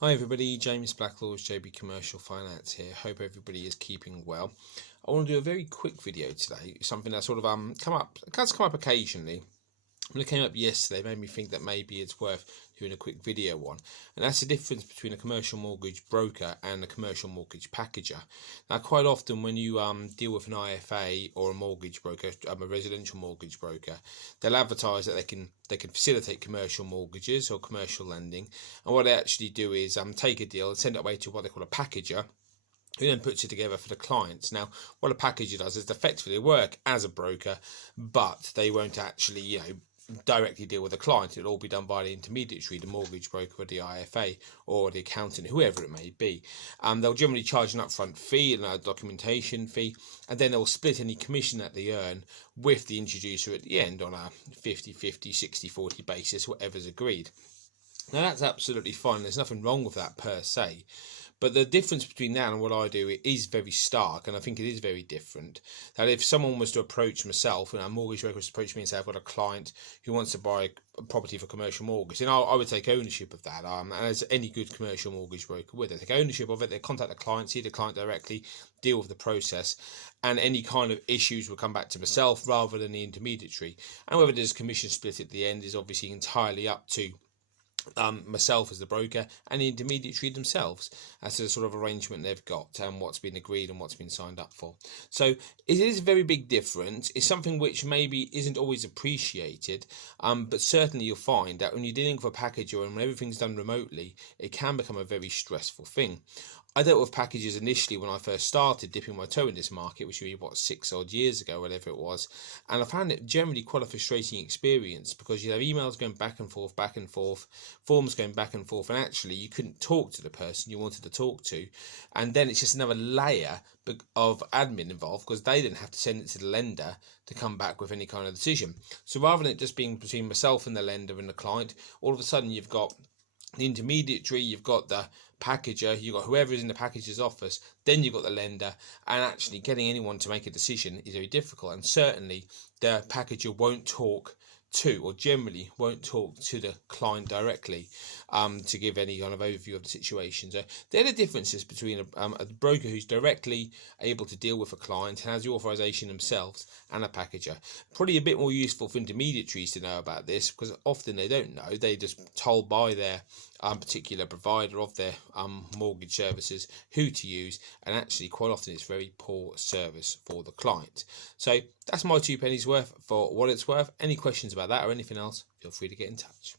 Hi everybody, James Blacklaws, JB Commercial Finance here. Hope everybody is keeping well. I want to do a very quick video today, something that sort of does come up occasionally. When it came up yesterday, it made me think that maybe it's worth doing a quick video on, and that's the difference between a commercial mortgage broker and a commercial mortgage packager. Now, quite often when you deal with an IFA or a mortgage broker, a residential mortgage broker, they'll advertise that they can facilitate commercial mortgages or commercial lending, and what they actually do is take a deal and send it away to what they call a packager, who then puts it together for the clients. Now, what a packager does is effectively work as a broker, but they won't actually, directly deal with the client. It'll all be done by the intermediary, the mortgage broker, or the IFA, or the accountant, whoever it may be. They'll generally charge an upfront fee and a documentation fee, and then they'll split any commission that they earn with the introducer at the end on a 50-50, 60-40 basis, whatever's agreed. Now, that's absolutely fine. There's nothing wrong with that per se. But the difference between that and what I do is very stark, and I think it is very different. That if someone was to approach myself, and a mortgage broker was to approach me and say, I've got a client who wants to buy a property for commercial mortgage, then I would take ownership of that. And as any good commercial mortgage broker would, they take ownership of it, they contact the client, see the client directly, deal with the process, and any kind of issues will come back to myself rather than the intermediary. And whether there's a commission split at the end is obviously entirely up to myself as the broker and the intermediary themselves as to the sort of arrangement they've got and what's been agreed and what's been signed up for. So it is a very big difference. It's something which maybe isn't always appreciated, but certainly you'll find that when you're dealing with a packager and when everything's done remotely, it can become a very stressful thing. I dealt with packages initially when I first started dipping my toe in this market, which would be 6 odd years ago, whatever it was, and I found it generally quite a frustrating experience because you have emails going back and forth, forms going back and forth, and actually you couldn't talk to the person you wanted to talk to, and then it's just another layer of admin involved because they then have to send it to the lender to come back with any kind of decision. So rather than it just being between myself and the lender and the client, all of a sudden you've got the intermediary, you've got the packager, you've got whoever is in the packager's office, then you've got the lender, and actually getting anyone to make a decision is very difficult. And certainly the packager won't talk to, or generally won't talk to, the client directly to give any kind of overview of the situation. So they're the differences between a broker who's directly able to deal with a client and has the authorization themselves and a packager. Probably a bit more useful for intermediaries to know about this because often they don't know. They're just told by their particular provider of their mortgage services who to use, and actually quite often it's very poor service for the client. So that's my 2 pennies worth for what it's worth. Any questions about that or anything else, feel free to get in touch.